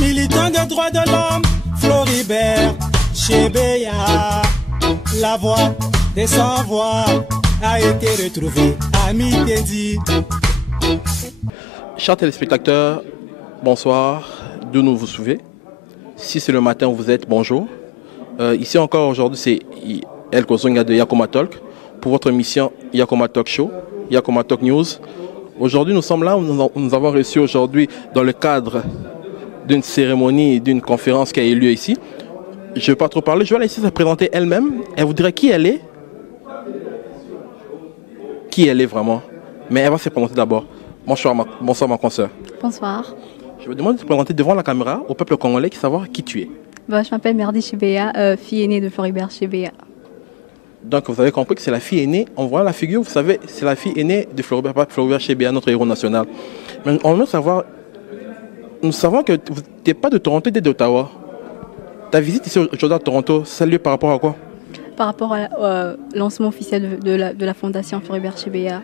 Militant des droits de l'homme, Floribert Chebeya, la voix des sans-voix a été retrouvée à Mitedi. Chers téléspectateurs, bonsoir, d'où nous vous suivez. Si c'est le matin où vous êtes, bonjour. Ici encore aujourd'hui, c'est El Kozonga de Yakoma Talk pour votre émission Yakoma Talk Show, Yakoma Talk News. Aujourd'hui, nous sommes là, nous avons reçu aujourd'hui dans le cadre d'une cérémonie, d'une conférence qui a eu lieu ici. Je ne vais pas trop parler, je vais la laisser se présenter elle-même. Elle vous dirait qui elle est. Qui elle est vraiment. Mais elle va se présenter d'abord. Bonsoir ma consoeur. Bonsoir. Je vous demande de te présenter devant la caméra au peuple congolais qui savoir qui tu es. Je m'appelle Merdi Chebeya, fille aînée de Floribert Chebeya. Donc vous avez compris que c'est la fille aînée, on voit la figure, vous savez, c'est la fille aînée de Floribert Chebeya, notre héros national. Mais on veut savoir, nous savons que tu n'es pas de Toronto, tu es d'Ottawa. Ta visite ici aujourd'hui à Toronto, ça a lieu par rapport à quoi? Par rapport au lancement officiel de la fondation Floribert Chebeya.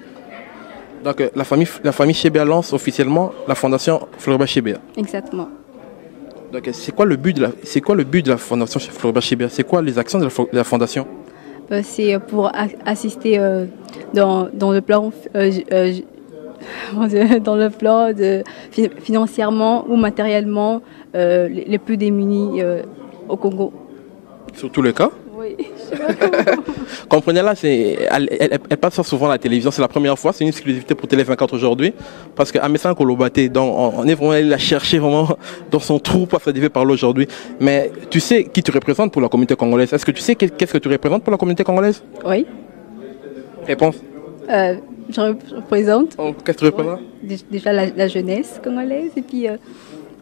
Donc la famille Chebeya lance officiellement la fondation Floribert Chebeya. Exactement. Donc c'est quoi le but de la fondation Floribert Chebeya? C'est quoi les actions de la fondation? C'est pour assister dans le plan financièrement ou matériellement les plus démunis au Congo. Sur tous les cas? Oui. Comprenez là, elle passe souvent à la télévision, c'est la première fois, c'est une exclusivité pour Télé 24 aujourd'hui, parce qu'à Messan Kolobaté, on est vraiment allé la chercher vraiment dans son trou parce qu'elle devait parler aujourd'hui. Mais tu sais qui tu représentes pour la communauté congolaise? Est-ce que tu sais qu'est-ce que tu représentes pour la communauté congolaise? Oui. Réponse? Je représente. Qu'est-ce que tu représentes? Déjà la jeunesse congolaise et puis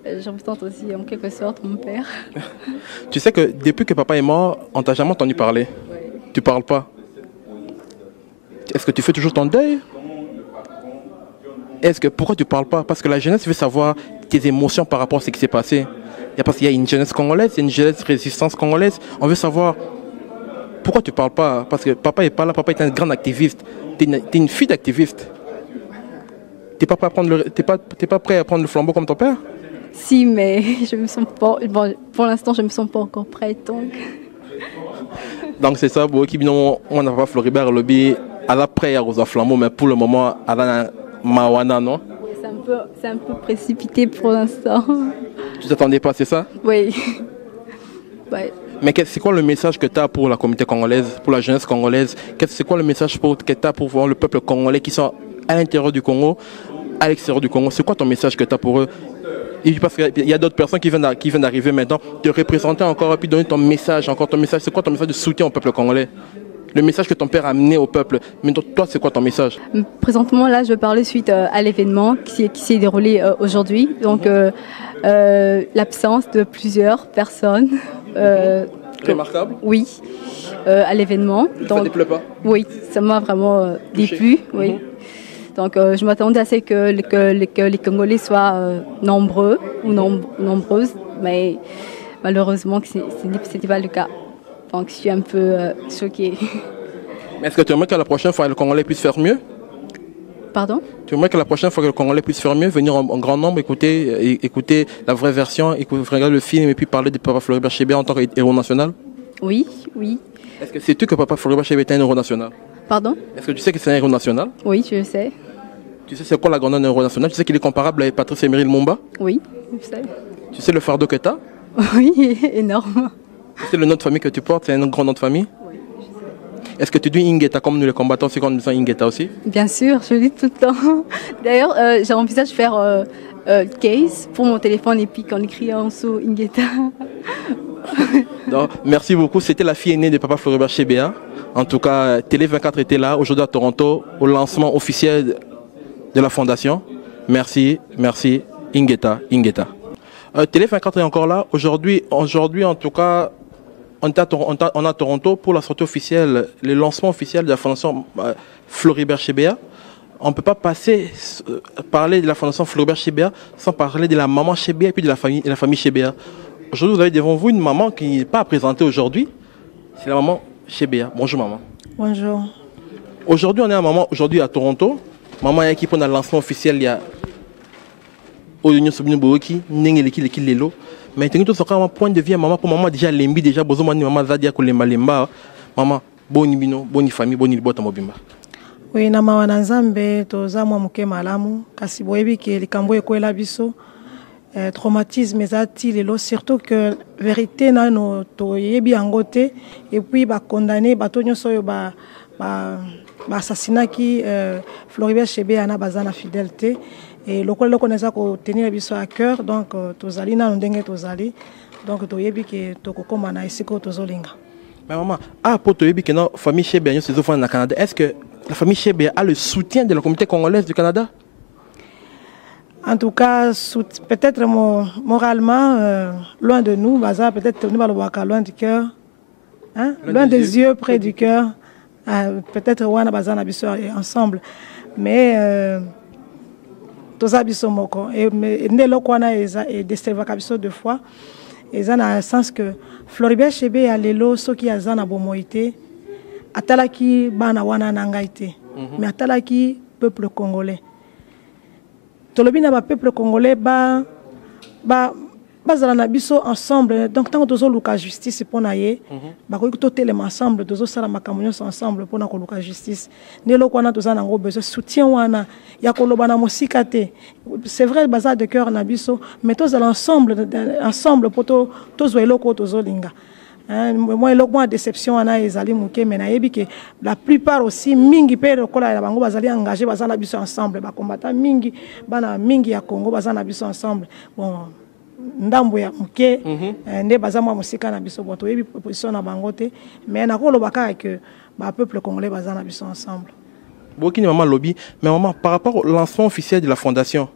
je représente aussi en quelque sorte mon père. Tu sais que depuis que papa est mort, on t'a jamais entendu parler. Oui. Tu parles pas. Est-ce que tu fais toujours ton deuil? Pourquoi tu parles pas? Parce que la jeunesse veut savoir tes émotions par rapport à ce qui s'est passé. Parce qu'il y a une jeunesse congolaise, il y a une jeunesse résistance congolaise. On veut savoir pourquoi tu parles pas. Parce que papa est pas là, papa est un grand activiste. T'es une fille d'activiste. T'es pas prêt à prendre le flambeau comme ton père? Si, mais je me sens pas. Bon, pour l'instant, je me sens pas encore prête. Donc c'est ça, on n'a pas Floribert Lobby à la près à Flambeau, mais pour le moment, à la Mawana, non? Oui, c'est un peu précipité pour l'instant. Tu t'attendais pas, c'est ça? Oui. Ouais. Mais c'est quoi le message que tu as pour la communauté congolaise, pour la jeunesse congolaise? C'est quoi le message que tu as pour voir le peuple congolais qui sont à l'intérieur du Congo, à l'extérieur du Congo? C'est quoi ton message que tu as pour eux? Et parce qu'il y a d'autres personnes qui viennent d'arriver maintenant, te représenter encore et puis donner ton message, encore ton message. C'est quoi ton message de soutien au peuple congolais? Le message que ton père a amené au peuple. Mais toi, c'est quoi ton message? Présentement, là, je vais parler suite à l'événement qui s'est déroulé aujourd'hui. Donc, l'absence de plusieurs personnes. Remarquable? Oui, à l'événement. Ça ne déplaît pas? Oui, ça m'a vraiment déplu. Oui. Donc, je m'attendais à ce que les Congolais soient nombreux ou nombreuses, mais malheureusement, ce n'était pas le cas. Donc, je suis un peu choquée. Mais est-ce que tu aimerais que la prochaine fois, le Congolais puisse faire mieux? Pardon? Tu aimerais que la prochaine fois, que le Congolais puisse faire mieux, venir en grand nombre, écouter la vraie version, regarder le film et puis parler de Papa Floribert Chebeya en tant qu'héros national? Oui, oui. Est-ce que sais-tu que Papa Floribert Chebeya est un héros national? Pardon? Est-ce que tu sais que c'est un héros national? Oui, je sais. Tu sais c'est quoi la grandeur d'un héros national? Tu sais qu'il est comparable à Patrice Emery Lumumba? Oui, je sais. Tu sais le fardeau que tu as? Oui, énorme. Tu sais le nom de famille que tu portes? C'est un grand nom de famille? Oui, je sais. Est-ce que tu dis Ingeta comme nous les combattants, c'est quand nous disons Ingeta aussi? Bien sûr, je le dis tout le temps. D'ailleurs, j'envisage de faire case pour mon téléphone et puis qu'on écrit en dessous Ingeta. Donc, merci beaucoup. C'était la fille aînée de Papa Floribert Chebeya. En tout cas, Télé 24 était là aujourd'hui à Toronto au lancement officiel de la fondation. Merci, Ingeta. Télé 24 est encore là. Aujourd'hui, en tout cas, on est à Toronto pour la sortie officielle, le lancement officiel de la fondation Floribert Chebeya. On ne peut pas parler de la fondation Floribert Chebeya sans parler de la maman Chebeya et puis de la famille Chebeya. Aujourd'hui, vous avez devant vous une maman qui n'est pas présentée aujourd'hui. C'est la maman Chebeya. Bonjour maman. Bonjour. Aujourd'hui, on est à Toronto. Maman est qui prend le lancement officiel il y a oyo nyoso bino boki ndenge leki lelo mais tengi to soka un point de vue maman pour maman déjà lembi déjà bozo mani maman zadia ko lemba maman boni bino boni famille boni libota mobimba. Oui na mawana nzambe toza mwa muke malamu kasi boyebi ke likambo ekoela biso traumatisme ezati lelo surtout que vérité nano toyebi yango te et puis ba condamné bato nyonso oyo ba assassinaki Floribert Chebeya na bazana fidélité et lokolo connaissa ko tenir biso à cœur donc tozali na ndenge tozali donc toyebi ke tokokoma na esiko tozolinga. Mais maman pour toyebi ke na famille Chebeya nyonso ezofana na Canada, est-ce que la famille Chebeya a le soutien de la communauté congolaise du Canada? En tout cas, peut-être moralement, loin de nous, peut-être loin du cœur, hein? Loin des yeux, près du cœur. Peut-être on a ensemble. Mais tous abisso moko. Et ne lokwana et déstabilisation deux fois. Et ça a un sens que Floribert Chebeya lelo soki azana bomoité atalaki bana wana nangaité. Mais atalaki peuple congolais. Tolobi na ba peuple congolais bazala na biso ensemble donc tant que luka justice pour naye ba ko to telema ensemble tozo sala makambo nyonso ensemble pour na ko luka justice ne loko na toza na ngo besoin soutien wana ya koloba na mosika te c'est vrai bazar de cœur na biso mais tozala ensemble pour tozo eloko tozo linga. Moi le déception ana ezali muke mais nayebi que la plupart aussi mingi pe lokola ya bango bazali engagé bazana biso ensemble ba combattant mingi bana mingi ya Congo bazana biso ensemble bon ndambo ya muke nde bazama musika na biso bon toyebi position na bango te mais na koloba ka que ba peuple congolais bazana biso ensemble. Bokini maman lobby mais maman par rapport au lancement officiel de la fondation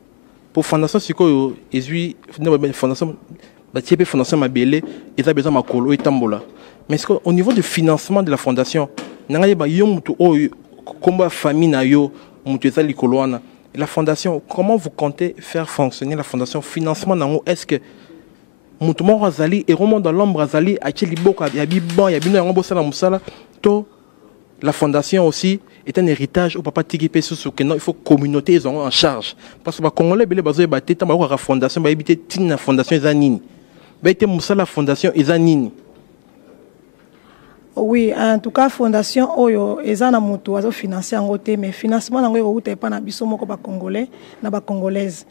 pour fondation siko ezui fondation la fondation Mabélé, ils ont besoin de makolo et tambola. Mais au niveau du financement de la fondation, la fondation, comment vous comptez faire fonctionner la fondation? Financement, est-ce que Moutouma Razali et Roman dans l'ombre Razali a la fondation aussi est un héritage au papa Tigipé sous que non il faut communauté ils ont en charge parce que les Congolais belé bazo baté tamba la fondation ba habiter tin fondation ezanini ba été musala fondation ezanini. Oui, en tout cas fondation oyo ezana moto azo financer en côté mais financement nango ko pas na biso moko ba congolais na ba congolaise.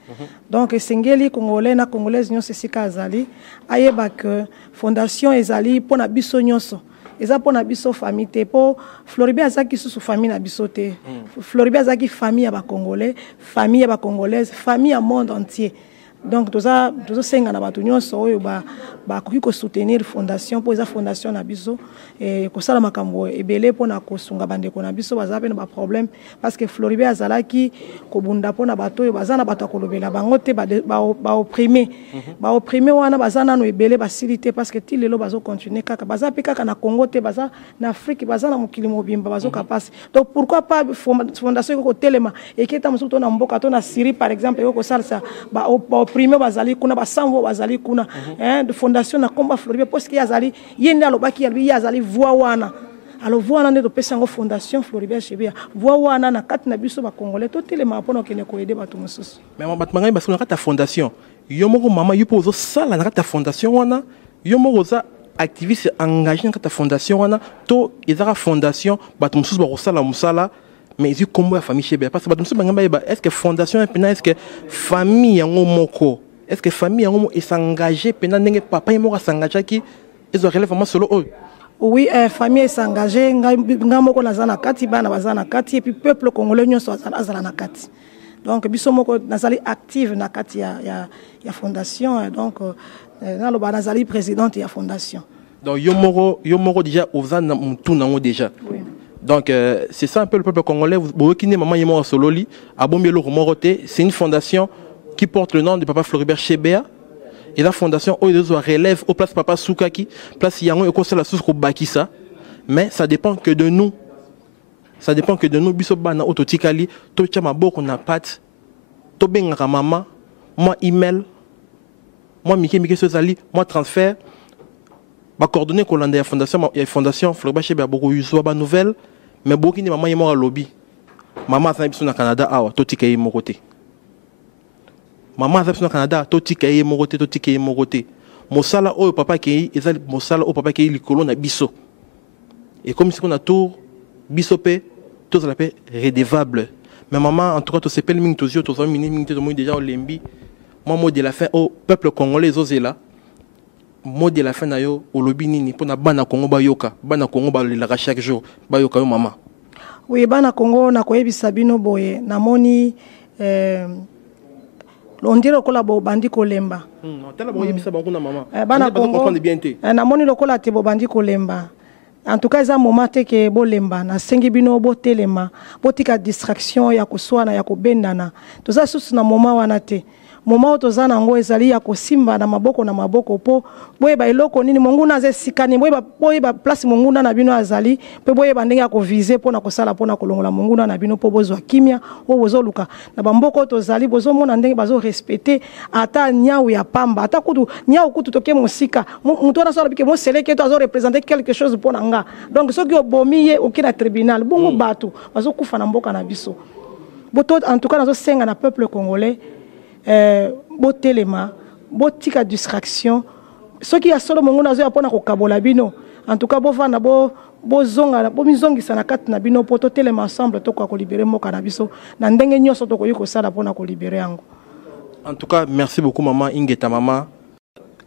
Donc sengeli congolais na congolaise nyonso sika azali ayeba que fondation ezali pona biso nyonso. Eza pona biso famille te po Floribert azaki sous famille na biso te. Floribert azaki famille ya ba congolais, famille ya ba congolaise, famille ya monde entier. Donc toza senga na batu nyonso oyo ba koki ko soutenir fondation po eza fondation na biso et ko sala makambo ebele pona ko sunga bande ko na biso baza pe na ba problème parce que Floribert azalaki ko bunda pona bato oyo bazana bato ko lobela bango te ba opprimer wana bazana no ebele ba silité parce que tilelo bazo continuer kaka baza pe kaka na Congo te baza na Afrique baza na mokili mobimba bazo kapasi. Donc pourquoi pas fondation ko telema et keta musuto na mboka to na Syrie par exemple ko sala ça ba opprimer bazali kuna basango bazali kuna de fondation na combat Floribert parce qu'il y a zali yende alobaki ya zali voix wana alors voix wana de pesa ngo fondation Floribert Chebeya voix wana na kati na biso ba congolais to telema pona kene ko aider batu mususu mais bat mangai parce que na kati fondation yo moko mama yo pozo sala na kati fondation wana yo moko za activiste engagé na kati fondation wana to ezara fondation batu mususu ba ko sala musala mais il combo la famille Chebeya parce que est-ce que fondation est-ce que famille yango moko est-ce que famille yango est s'engager pena ndenge papa yemo s'engager qui ils ont relève vraiment solo eux? Oui, famille s'engager ngamoko nazana kati bana bazana kati et puis peuple congolais nyonso azala na kati. Donc biso moko nazali active na kati ya fondation donc na lo nazali présidente ya fondation. Donc yo moko déjà ozana mutu nango déjà. Oui. Donc c'est ça un peu le peuple congolais. C'est une fondation qui porte le nom de Papa Floribert Chebeya. Et la fondation relève au place Papa Soukaki, place Yango et Kosa la source Bakissa. Mais ça dépend que de nous. Ça dépend que de nous. Bisobana autotikali, to chama boko na pat, to benga mama, moi email, moi Mike Sozali, moi transfert. Ba coordonner ko landa ya fondation Floribert Chebeya beaucoup yuso ba nouvelle mais beaucoup ni maman yemo lobby maman sa biso na Canada awa to tikaye mo côté maman aza au Canada totika ye morote mosala oyo papa ki eza mosala oyo papa ki likolo na biso et comme si on a tout biso pe tous la paix redevable mais maman en tout cas to sepel ming tozio to mini ming to déjà au lembi moi mot de la fin au peuple congolais ozela mot de la fin na yo au lobby nini pour na bana Congo bayoka bana Congo ba la chaque jour bayoka yo maman. Oui bana Congo na koyebisa bino boye namoni on dirait lokola bo bandi kolemba. Tala bo yebisa bango na maman. Bana Congo namoni lokola te bo bandi kolemba. En tout cas, il y a un moment que bolemba na sengi bino botelema botika distraction ya kuswana ya kubendana toza susu na moment wana te moment toza na ngo ezali ya kosimba na maboko po boyeba eloko nini monguna ze sikani boyeba place monguna na bino azali pe boyeba ndenge ya koviser pona kosala pona kolongola monguna na bino po bozwa kimia o bozoluka na bamboko tozali bozomona ndenge bazo respecter ata nyau ya pamba ata kutu nyau kutu toke mosika muto na sala bike mo seleke to azo représenter quelque chose pona nga donc soki obomiye okina tribunal bongo batu bazo kufa na mboka na biso boto en tout cas nazo senga na peuple congolais botelema botika distraction ce qui a solo mongona zo apona ko kabola bino en tout cas bovana bozonga bomizongisa na kati na bino poto telema ensemble to ko libérer moka na biso na ndenge nyoso to ko yiko sala pona ko libérer yango. En tout cas merci beaucoup maman Ingeta maman.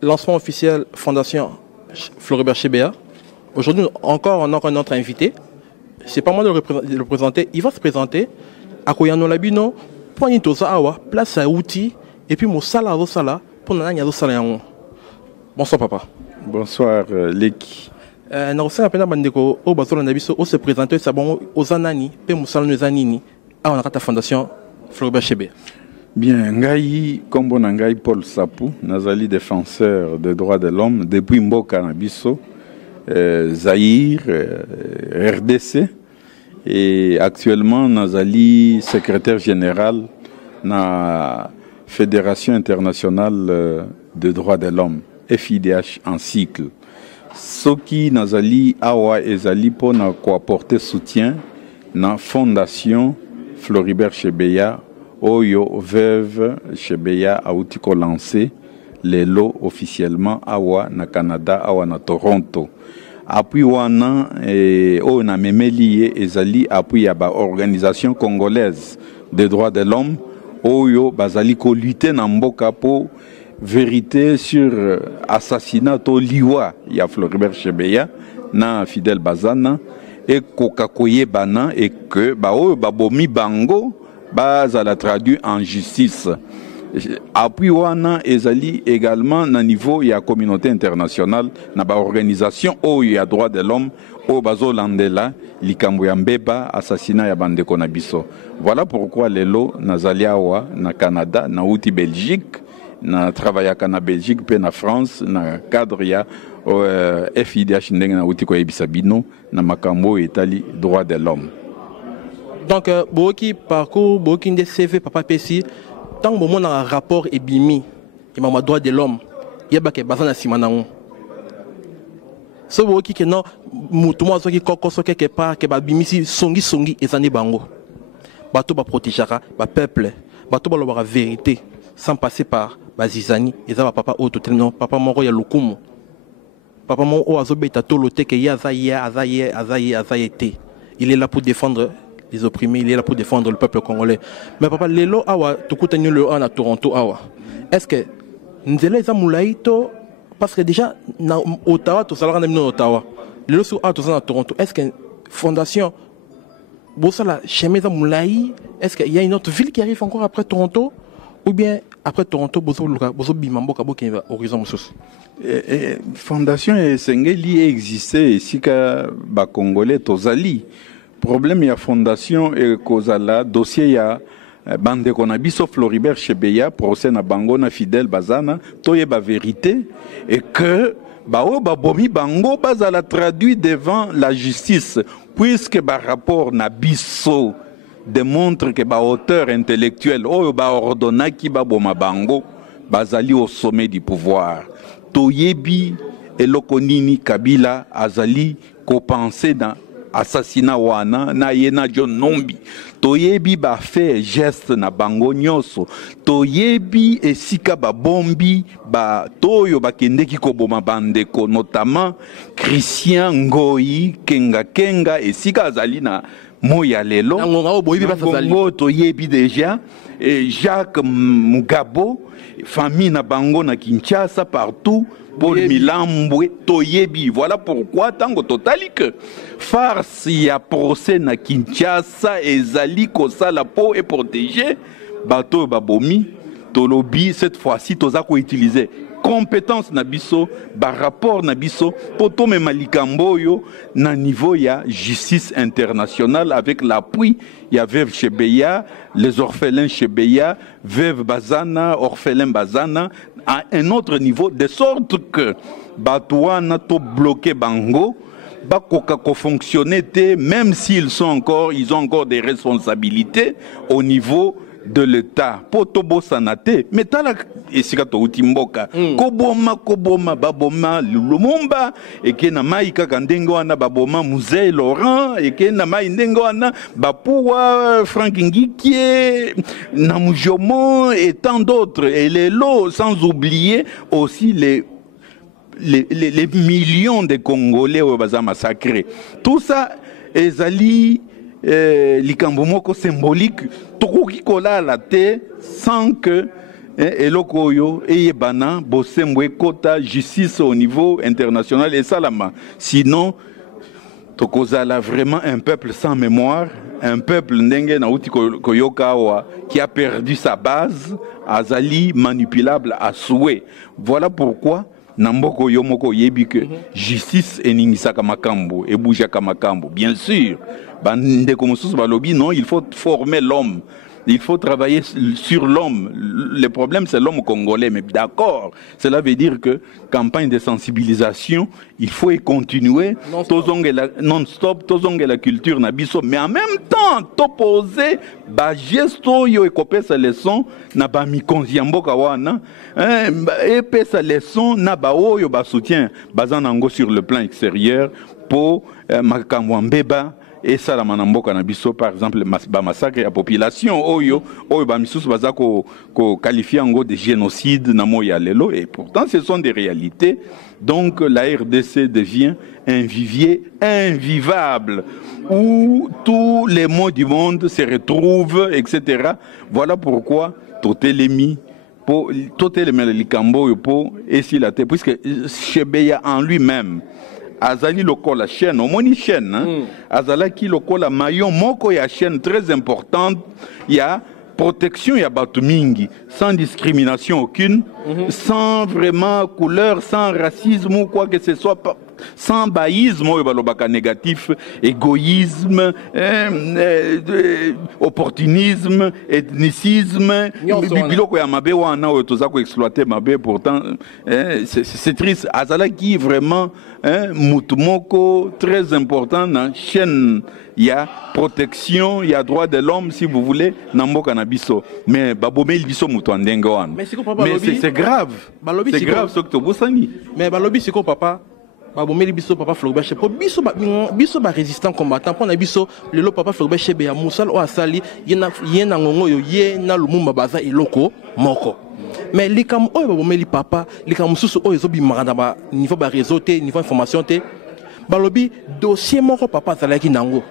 Lancement officiel Fondation Floribert Chebeya. Aujourd'hui encore on a un autre invité. C'est pas moi de le présenter, il va se présenter à Koyano Labino. Place à outils et puis mon sala pour bonsoir papa. Bonsoir Leki. Na osala pena bandeko o bazola na biso o se présenter ça bon aux anani pe musala no zanini a on a ta fondation Floribert Chebeya. Bien ngai kombo na ngai Paul Sapou nazali défenseur des droits de l'homme depuis Mboka na biso Zaïre RDC. Et actuellement, Nazali, secrétaire général de la Fédération internationale des droits de l'homme, FIDH en cycle. Ce qui Nazali, Awa et Zali pour apporter soutien à la Fondation Floribert Chebeya, Oyo Veuve Chebeya a outil lancé les lots officiellement Awa na Canada, Awa na Toronto. Appui wana on a même lié ezali appui à organisation congolaise des droits de l'homme oyo bazali ko lutter na mboka pour vérité sur assassinat to liwa ya Floribert Chebeya na Fidel Bazana et kokakoye bana et que ba oyo babomi bango bazala traduit en justice. Appui wana ezali également na niveau ya communauté internationale na ba organisation o ya droit de l'homme o bazo landela likambo ya mbeba assassinat ya bandeko na biso. Voilà pourquoi lelo nazali awa na Canada na outi Belgique na travaillaka na Belgique pe na France na cadre ya FIDH ndenge na outi ko yebisa bino na makambo etali droit de l'homme. Donc boki parcours boki nde CV papa pesi tant que mon rapport est bimi et ma droit de l'homme il y a pas que bazana simanango so boki que non mutu mo soki kokoso quelque part que ba bimi si songi ezani bango bato ba protégera ba peuple bato ba lobara vérité sans passer par bazizani eza ba papa auto non papa moko ya lukumu papa mon o azobeta tolote que ya azaye il est là pour défendre les opprimés, il est là pour défendre le peuple congolais. Mais papa, lelo awa, tukutani le an à Toronto awa. Est-ce que nzela za mulaito parce que déjà na Ottawa to salara na mino Ottawa. Lelo su a to à Toronto. Est-ce que fondation bosala chemeza mulai, est-ce qu'il y a une autre ville qui arrive encore après Toronto ou bien après Toronto bozo bimambo kabo ki horizon mususu. Fondation Sengeli existait ici ka ba congolais tozali. Problème ya fondation et kozala dossier ya bande qu'on a biso Floribert Chebeya procès na bango na Fidel Bazana toye ba vérité et que ba o ba bomi bango bazala traduit devant la justice puisque ba rapport na biso démontre que ba auteur intellectuel o ba ordonna ki ba boma bango bazali au sommet du pouvoir toyebi eloko nini Kabila azali ko penser dans assassinat wana na ye na John Nombi toyebi ba fait geste na bango nyonso toyebi esika ba bombi ba toyo bakendeki koboma bandeko notamment Christian Ngoyi Kenga esika azali na moya lelo ngo toyebi déjà Jacques Mugabo famille na bango na Kinshasa partout Paul Milambwe toyebi. Voilà pourquoi tango totali que farce ya procès na Kinshasa ezali kosala po et protéger bateau babomi tolobi cette fois-ci toza ko utiliser compétence na biso ba rapport na biso poto me malikamboyo na niveau ya justice internationale avec l'appui ya Veuve Chebeya, les orphelins Chebeya, Veuve Bazana, orphelin Bazana à un autre niveau de sorte que batouana to bloqué bango bakoka ko fonctionner même s'ils ont encore des responsabilités au niveau de l'État. Potobo sanate, mais tala esika to utimboka. Koboma baboma Lumumba et ke na mai kaka ndengo wana baboma Musée Laurent et ke na mai ndengo wana bapuwa Frank Ngikie na Mujomo et tant d'autres et les lots sans oublier aussi les millions de Congolais au baza massacrés. Tout ça ezali likambo moko symbolique tokoki kolala te sans que eloko oyo eyebana bosembo ekota justice au niveau international et salama sinon tokozala vraiment un peuple sans mémoire, un peuple ndenge na uti koyoka awa qui a perdu sa base, azali manipulable à souhait. Voilà pourquoi Namboko yomoko yebi que justice eningisaka makambo et boujaka makambo. Bien sûr, bande comme sous balobi non, il faut former l'homme. Il faut travailler sur l'homme. Le problème, c'est l'homme congolais. Mais d'accord, cela veut dire que campagne de sensibilisation, il faut y continuer. Non-stop, tozonge la culture nabiso. Mais en même temps, t'opposer, ba gesto yo ekopé sa leçon, na ba mikonziambo kawana, epé sa leçon, na ba oyo ba soutien, bazanango sur le plan extérieur, pour makamwambeba, et ça la manamboka na biso par exemple ba massacre ya population oyo ba misusu baza ko qualifier en de génocide na moya lelo et pourtant ce sont des réalités. Donc la RDC devient un vivier invivable où tous les mots du monde se retrouvent, etc. Voilà pourquoi totelemi pour totelemi likambo po esilate puisque Chebeya en lui-même azali lokola chaîne, omoni chaîne, azalaki lokola maillon moko ya chaîne très importante, il y a protection ya batu mingi, sans discrimination aucune, sans vraiment couleur, sans racisme ou quoi que ce soit, sans baïsme ou balobaka négatif, égoïsme, opportunisme, ethnicisme, biloko ya mabe wana o tozako exploiter mabe pourtant c'est triste. Azalaki vraiment mutumoko très important dans chaîne. Il y a protection, il y a droit de l'homme, si vous voulez, namboka na biso. Mais babomé il biso mutu andenge wana. Mais c'est grave. C'est grave ce que tu bosani. Mais balobi siko papa. Babomeli biso papa Floribert Chebeya biso ba résistant combattant pona biso lelo papa Floribert Chebeya musal o asali yena ngongo yo yena Lumumba baza eloko moko. Mais likam oyo babomeli papa likam susu oyo ezobimaka na ba niveau ba réseau te niveau information te balobi dossier moko papa azalaki nango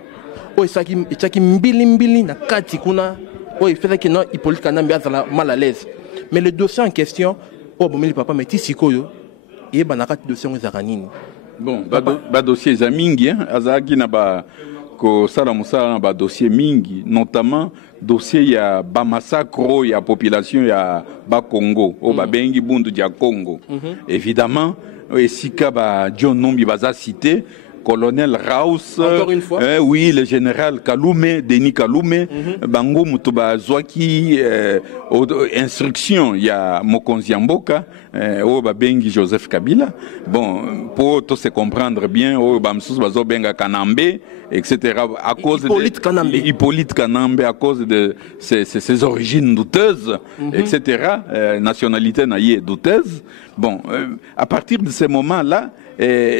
oyo esaki mbili na kati kuna oyo efesaki na Hippolyte Kanambe azala mal à l'aise. Mais le dossier en question oyo babomeli papa meti sikoyo et banakati dossier ezaka nini. Bon, ba dossier za mingi azaki na ba ko sala musala na ba dossier mingi, notamment dossier ya ba massacre ya population ya ba Congo o ba bengi bundu dia Congo. Évidemment, esika ba John Nombi baza cité colonel Raus, encore une fois. Oui, le général Kalume, Denis Kalume, Bango Mutuba Zwaki, instruction, il y a Mokonzi Mboka, Bengi Joseph Kabila. Bon, pour tout se comprendre bien, Bamsous Bazo Benga Kanambe, etc. À cause Hippolyte Kanambe, à cause de ses origines douteuses, etc. Nationalité naïe douteuse. Bon, à partir de ce moment-là,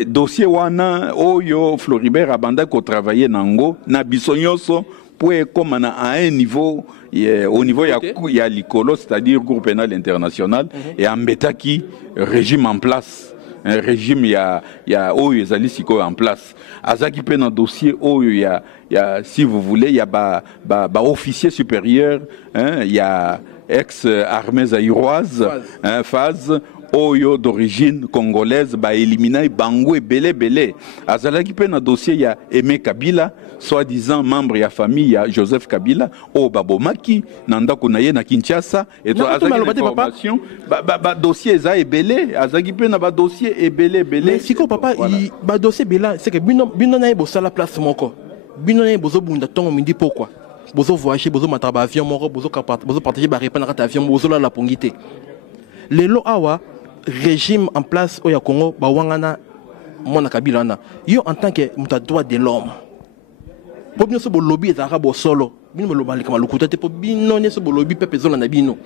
dossier wana oyo Floribert Abanda ko travailler nango na bisonyoso pour comme à un niveau au niveau il y a l'ICOLO, c'est-à-dire Cour pénale internationale et ambetaki régime en place. Un régime il y a oyo ezali siko en place. Azaki pe na dossier oyo il y a si vous voulez il y a ba officier supérieur, hein, il y a ex-armée zaïroise, hein, phase oyo d'origine congolaise ba éliminer bango belé azalaki pe na dossier ya Aimé Kabila soi-disant membre ya famille ya Joseph Kabila o babomaki nanda kunaye na Kinshasa et to azalaki information ba dossier za ebelé azalaki pe na ba dossier ebelé mais siko papa ba dossier bela c'est que bino na bo sala place moko bino na bozo bunda tongo mindi pourquoi bozo voyager bozo mataba avion moko bozo partager ba répondre na avion bozo la pongité les lo awa régime en place au Congo bawangana mona Kabila na yo en tant que muta droit de l'homme pour bien ce lobby ezaka bo solo bino mo lobali kama lokuta te pour bino ne ce lobby pepe zola na bino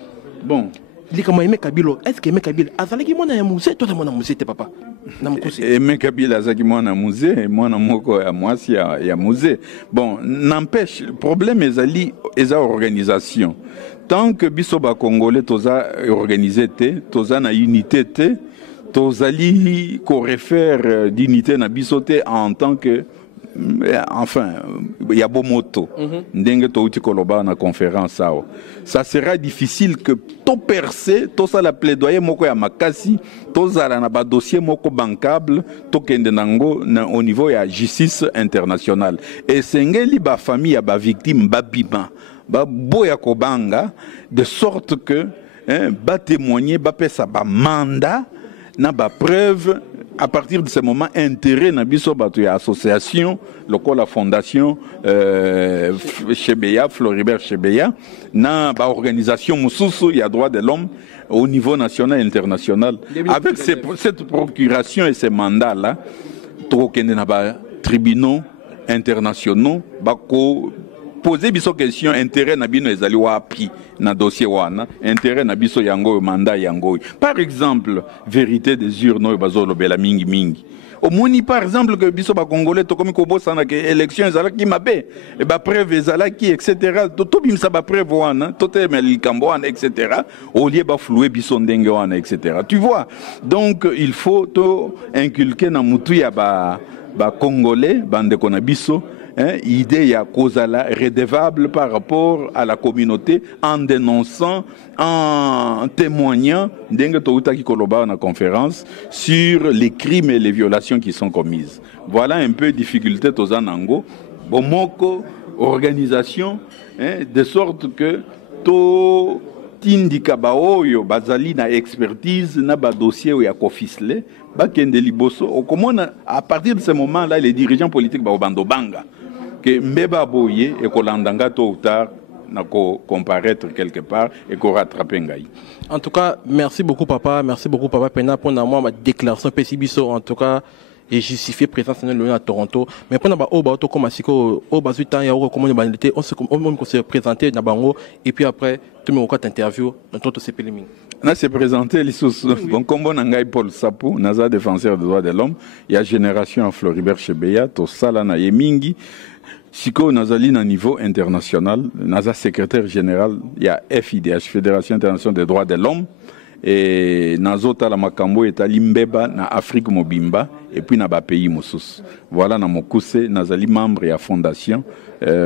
bon li kama Aimé Kabila est-ce que Aimé Kabila azalaki mona ya musée toi mona musée te papa na mukuse Aimé Kabila azalaki mona musée mona moko ya mwasi ya musée bon n'empêche problème ezali eza organisation. Tant que biso ba congolais toza organisé te toza na unité te tozali ko réfère d'unité na biso te en tant que enfin il y a beau moto ndenge to uti koloba na conférence sao ça sera difficile que to percer to ça la plaidoyer moko ya makasi to zala na ba dossier moko bancable to kende nango na au niveau ya justice internationale et sengeli ba famille ya ba victime ba bima ba boya kobanga de sorte que ba témoigner ba pesa ba mandat na ba preuve à partir de ce moment intérêt na biso bato ya association lokola la fondation Chebeya Floribert Chebeya na ba organisation mususu ya droit de l'homme au niveau national et international avec cette procuration et ces mandats là to kende na ba tribunaux internationaux bako poser biso question intérêt na bino ezali wapi na dossier wana intérêt na biso yango mandat yango par exemple vérité des urnes no bazolo bela mingi au moni par exemple que biso ba congolais to komi ko bosana que élection ezalaki mabe et ba preuve ezalaki etc to bimsa ba preuve wana to temeli kambo wana etc au lieu ba flouer biso ndenge wana etc tu vois donc il faut to inculquer na mutu ya ba congolais bande kona biso idée ya kozala redevable par rapport à la communauté en dénonçant, en témoignant ndenge toutaki koloba na conférence sur les crimes et les violations qui sont commises. Voilà un peu difficulté tozanango bomoko organisation de sorte que to tindika baoyo bazali na expertise na ba dossier ya kofisle ba kende liboso okomona à partir de ce moment là les dirigeants politiques ba bando banga que mbeba boye et kolandanga tôt ou tard na ko comparaître quelque part et ko rattraper ngai. En tout cas, merci beaucoup papa Pena pour ma déclaration pesibiso en tout cas et justifier présence à Toronto mais pour na ba oba to comme asiko o bazuta ya ko comme banalité on se présenter na bango et puis après tout me ko interview dans tout ce péliming. On s'est présenté bon comme on a Paul Sapou naza défenseur des droits de l'homme il y a génération Floribert Chebeya to sala na yemingi siko nazali na niveau international naza secrétaire général il y a FIDH Fédération internationale des droits de l'homme et nazota la makambo etali mbeba na Afrique mobimba et puis na ba pays mosus voilà na mokuse nazali membre ya fondation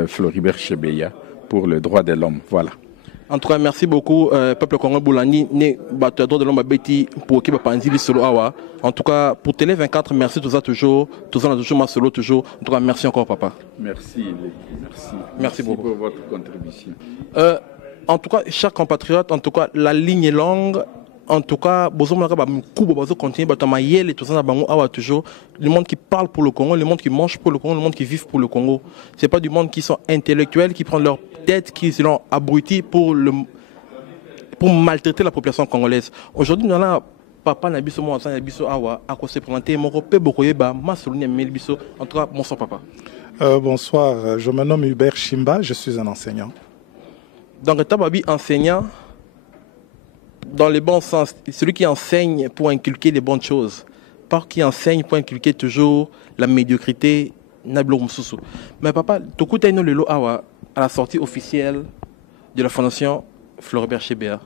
Floribert Chebeya pour le droit de l'homme voilà. En tout cas, merci beaucoup, peuple congolais Boulani, né batteur de l'homme Betty pour qui va panzili solo awa. En tout cas, pour Télé 24, merci tout ça toujours ma solo toujours. En tout cas, merci encore papa. Merci merci beaucoup pour votre contribution. En tout cas, chers compatriotes, en tout cas, la ligne est longue. En tout cas, toujours le monde qui parle pour le Congo, le monde qui mange pour le Congo, le monde qui vit pour le Congo. C'est pas du monde qui sont intellectuels, qui prennent leur tête, qui sont abrutis pour maltraiter la population congolaise. Aujourd'hui, nous avons papa Nabiso Mouansan Nabiso Awa à se présenter Moko Pebokoyeba Masoluni Melbiso. En tout cas, bonsoir papa. Bonsoir, je me nomme Hubert Chimba, je suis un enseignant. Donc, Tababi enseignant. dans le bon sens, celui qui enseigne pour inculquer les bonnes choses, pas qui enseigne pour inculquer toujours la médiocrité. Mais papa, à la sortie officielle de la Fondation Floribert Chebeya,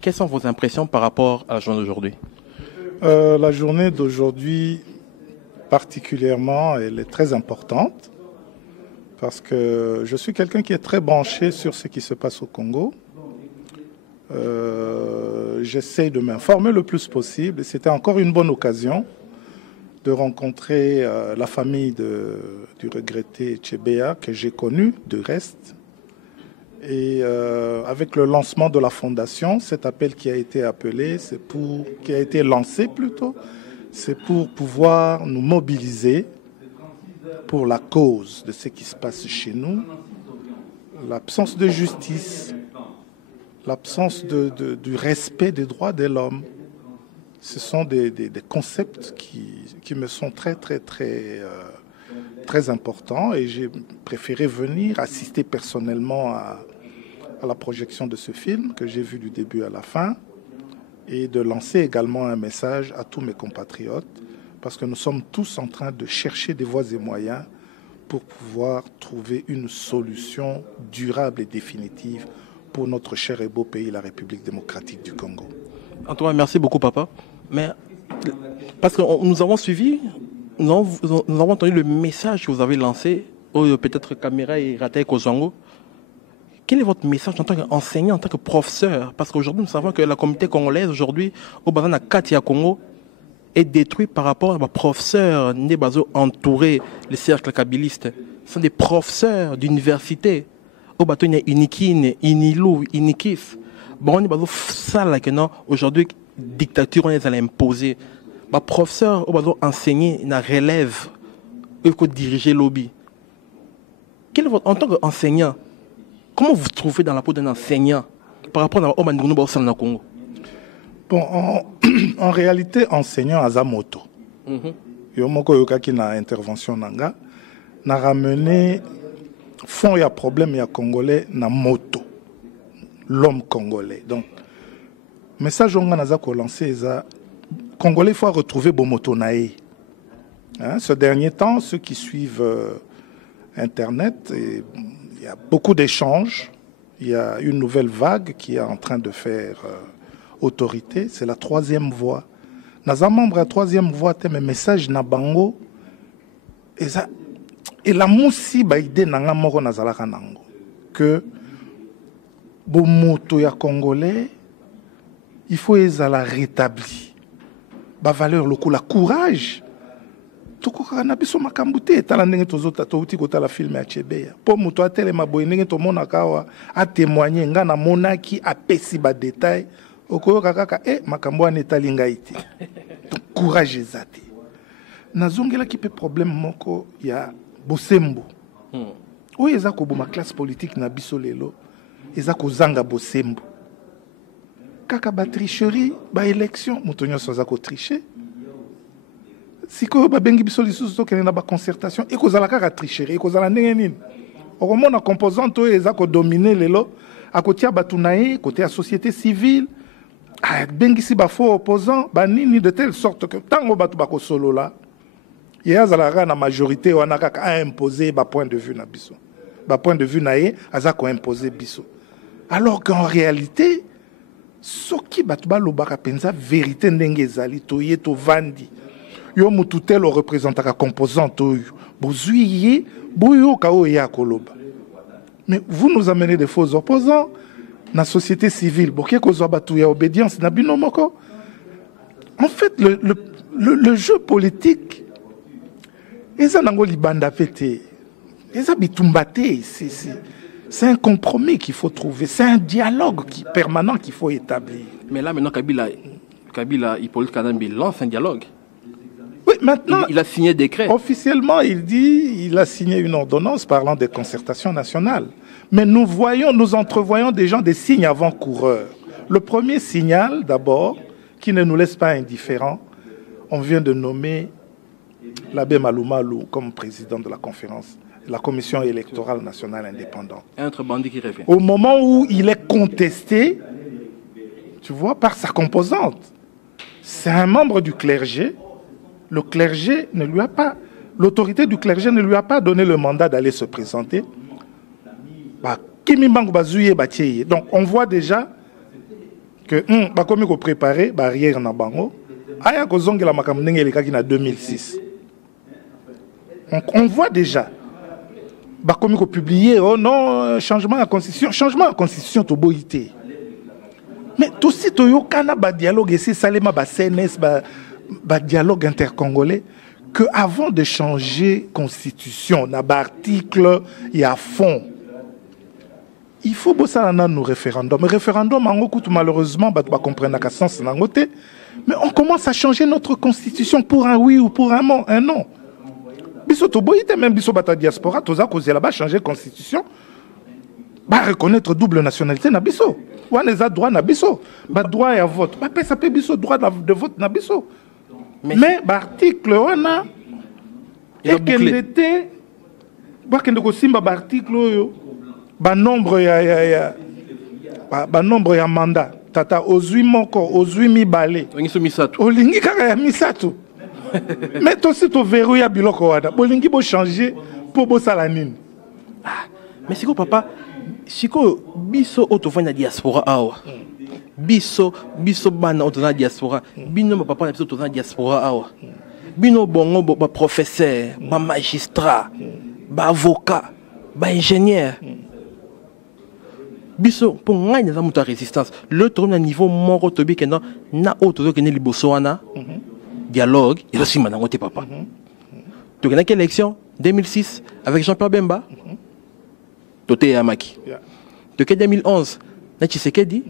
quelles sont vos impressions par rapport à la journée d'aujourd'hui? La journée d'aujourd'hui, particulièrement, elle est très importante parce que je suis quelqu'un qui est très branché sur ce qui se passe au Congo. J'essaie de m'informer le plus possible. C'était encore une bonne occasion de rencontrer la famille du regretté Chebeya, que j'ai connu de reste. Et avec le lancement de la fondation, cet appel qui a été appelé, qui a été lancé plutôt, c'est pour pouvoir nous mobiliser pour la cause de ce qui se passe chez nous, l'absence de justice, l'absence du respect des droits de l'homme. Ce sont des concepts qui me sont très importants et j'ai préféré venir assister personnellement à la projection de ce film que j'ai vu du début à la fin et de lancer également un message à tous mes compatriotes parce que nous sommes tous en train de chercher des voies et moyens pour pouvoir trouver une solution durable et définitive pour notre cher et beau pays, la République démocratique du Congo. Antoine, merci beaucoup papa. Mais parce que nous avons suivi, nous avons entendu le message que vous avez lancé, peut-être caméra et raté Kozango. Quel est votre message en tant qu'enseignant, en tant que professeur? Parce qu'aujourd'hui, nous savons que la communauté congolaise, aujourd'hui, au Bazana Katia Congo, est détruite par rapport à des professeurs entourés, les cercles kabylistes. Ce sont des professeurs d'université. Au bateau, il y a Unikine, Inilou, Inikif. Bon, on est aujourd'hui, dictature, on les a imposé. Les professeurs, au bateau, enseigner, ils relève, il faut diriger le lobby. En tant qu'enseignant, comment vous vous trouvez dans la peau d'un enseignant par rapport à au Congo? Bon, en réalité, enseignant à Zamoto. Yomoko Yokaki na intervention nanga n'a ramené fond y a problème y a congolais na moto, l'homme congolais. Donc message on a lancé ça congolais faut retrouver Bomoto nae. Ce dernier temps, ceux qui suivent internet, il y a beaucoup d'échanges. Il y a une nouvelle vague qui est en train de faire autorité. C'est la troisième voie. Naza membre à troisième voie, mes messages na bango. Et la moussi ba idée nanga moko nazalaka nango que bomoto ya congolais, il faut ezala rétabli. Ba valeur loko la courage. Toko na biso makambute tala ndenge tozota touti kotala film ya Chebeya. Po moto atele maboye ndenge to mona kawa a témoigner nga na monaki a pesi ba détail. Okoyoka kaka makambo ane etali ngai te. Courage ezate. Nazongela ki pe problème moko ya bosembo. Oyo eza ko boma classe politique na biso lelo eza ko zanga bosembo. Kaka ba tricherie ba élection moto nyonso za ko tricher. Siko ba bengi biso lisusu to kene na ba concertation e ko zala kaka tricherie e ko zala ndenge nini. Okomona composante oyo eza ko dominer lelo akotia batu nae côté la société civile. Bengisi ba faux opposants ba nini de telle sorte que tango batu ba ko solo là il y a la majorité wana kaka a imposé ba point de vue na biso ba point de vue nae aza ko imposer biso alors qu'en réalité soki batu ba lobaka penza vérité ndenge ezali to yeto vandi yo mutu tel représentaka composante oyo bozuiye boyo ka o ya koloba mais vous nous amenez des faux opposants. La société civile, obédience, en fait, le jeu politique, c'est un compromis qu'il faut trouver, c'est un dialogue permanent qu'il faut établir. Mais là, maintenant, Kabila Hippolyte Kadambi lance un dialogue. Oui, maintenant, il a signé décret. Officiellement, il a signé une ordonnance parlant des concertations nationales. Mais nous entrevoyons des signes avant-coureurs. Le premier signal, d'abord, qui ne nous laisse pas indifférents, on vient de nommer l'abbé Malumalu comme président de la Commission électorale nationale indépendante. Un autre bandit qui revient. Au moment où il est contesté tu vois, par sa composante. C'est un membre du clergé. Le clergé ne lui a pas, l'autorité du clergé ne lui a pas donné le mandat d'aller se présenter. Donc on voit déjà que comme il préparé barrière na bango aya kozongela makambo ndenge elekaki na 2006. On voit déjà comme il publié oh non changement de constitution to boité. Mais tout si to yokana ba dialogue ici salema ba CNS ba dialogue intercongolais que avant de changer constitution na ba article y a fond. Il faut bosser dans nos référendums. Le référendum, malheureusement, on va comprendre qu'à sens nangote. Mais on commence à changer notre constitution pour un oui ou pour un non. Biso to boyite même biso bata diaspora, toza causer là-bas changer constitution. Ba reconnaître double nationalité na biso. Ou les droit na biso. Ba droit à vote. Ba ça peut biso droit de vote na biso. Mais ba article on a et qu'elle était ba kende ko simba ba article yo. Nombre ya mandat tata ozwi moko ozwi mibale olingi kaka ya misato mais to si to verrou ya biloko wana bolingi bo changer pour bo sala nini mais siko papa siko biso otovanya diaspora awa biso bana otona diaspora bino papa na biso otona diaspora awa bino bongo ba professeur ba magistrat ba avocat ba ingénieur biso pour ngani za muta résistance le tourne à niveau moko tobi kena na auto to kene liboso wana dialogue et aussi manango te papa to kena quelle élection 2006 avec Jean-Pierre Bemba toté yamaki to ke 2011 na Tshisekedi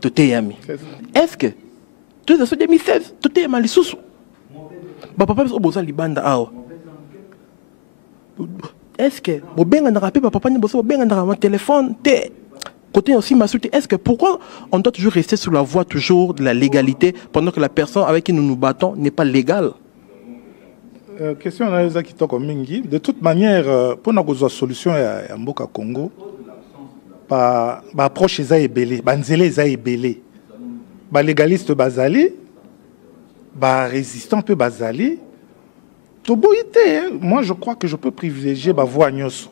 toté yami est-ce que to za 2016 toté yamali susu ba papa biso boza libanda awa est-ce que bobenga na rappeler papa ni boso bobenga na téléphone te côté aussi Massoudi, est-ce que pourquoi on doit toujours rester sur la voie toujours de la légalité pendant que la personne avec qui nous nous battons n'est pas légale? Question de toute manière, pour nous solution à Mboka Congo, par approche les belé, banzele les belé, ba légaliste bazali, ba résistant peu bazali. Moi, je crois que je peux privilégier ma voix nyos.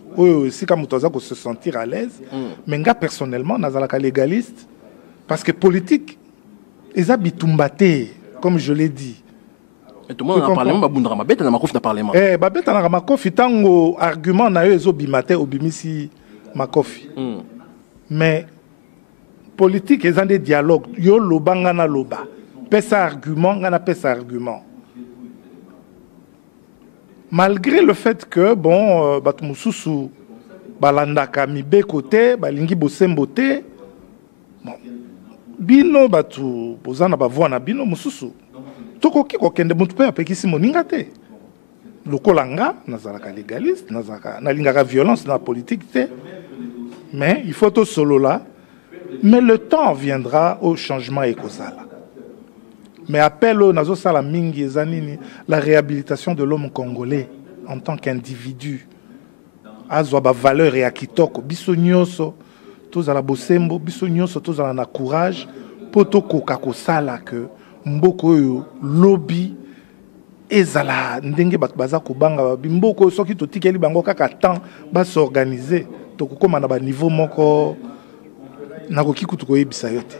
Si comme tu se sentir à l'aise, mais nga personnellement, nazalaka légaliste parce que politique, ils habitent comme je l'ai dit. Et tout le monde a parlé, ma bête na makofi na parlement. Ba bête na makofi tango argument na yo ezo bimate obimisi makofi. Mais politique, ils ont des dialogues. Yo loba ngana loba. Pesa argument, ngana pesa argument. Malgré le fait que, bon, Batumususu, Balandaka, Mibe côté, Balingi Bosembote, bon, Bino, Batu, Bozana, Bavoana, Bino, Mususu, Toko Kiko Kende Mutupe, Apekisi Moningate, Lokolanga, Nazaraka légaliste, Nalingaka violence dans la politique, mais il faut tout solo là, mais le temps viendra au changement écosal. Mais appel au Nazo Salamingi Zanini, la réhabilitation de l'homme congolais en tant qu'individu. Azoaba valeur et akitoko. Bisonyoso, tous à la bosembo, bisonyoso, tous à la courage. Potoko kakosala que mboko lobby ezala ndenge batbaza kubanga bimboko soki totikeli bango kaka temps ba s'organiser. Toko koma na ba niveau moko nakoki kutuko yebisa yote.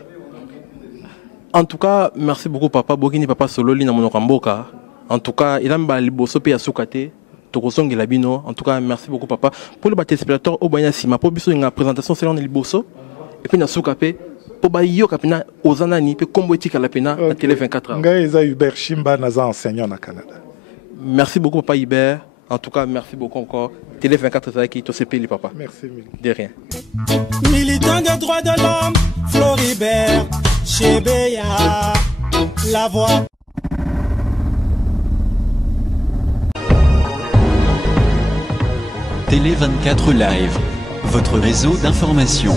En tout cas, merci beaucoup papa Bokini papa Sololi na monokamboka. En tout cas, il a mba liboso pe asukate tokosongi labino. En tout cas, merci beaucoup papa pour le téléspectateurs au banya sima pour biso nga présentation selon liboso et puis na sukape pour ba yo kapina ozanani pe kombo etika la pena na télé 24 heures. Nga eza Hubert Chimba naza enseignant na Canada. Merci beaucoup papa Hubert. En tout cas, merci beaucoup encore. Télé 24 heures qui te CP papa. Merci mille. De rien. Militant des droits de l'homme, Floribert Chebeya, la voix. Télé 24 Live, votre réseau d'information.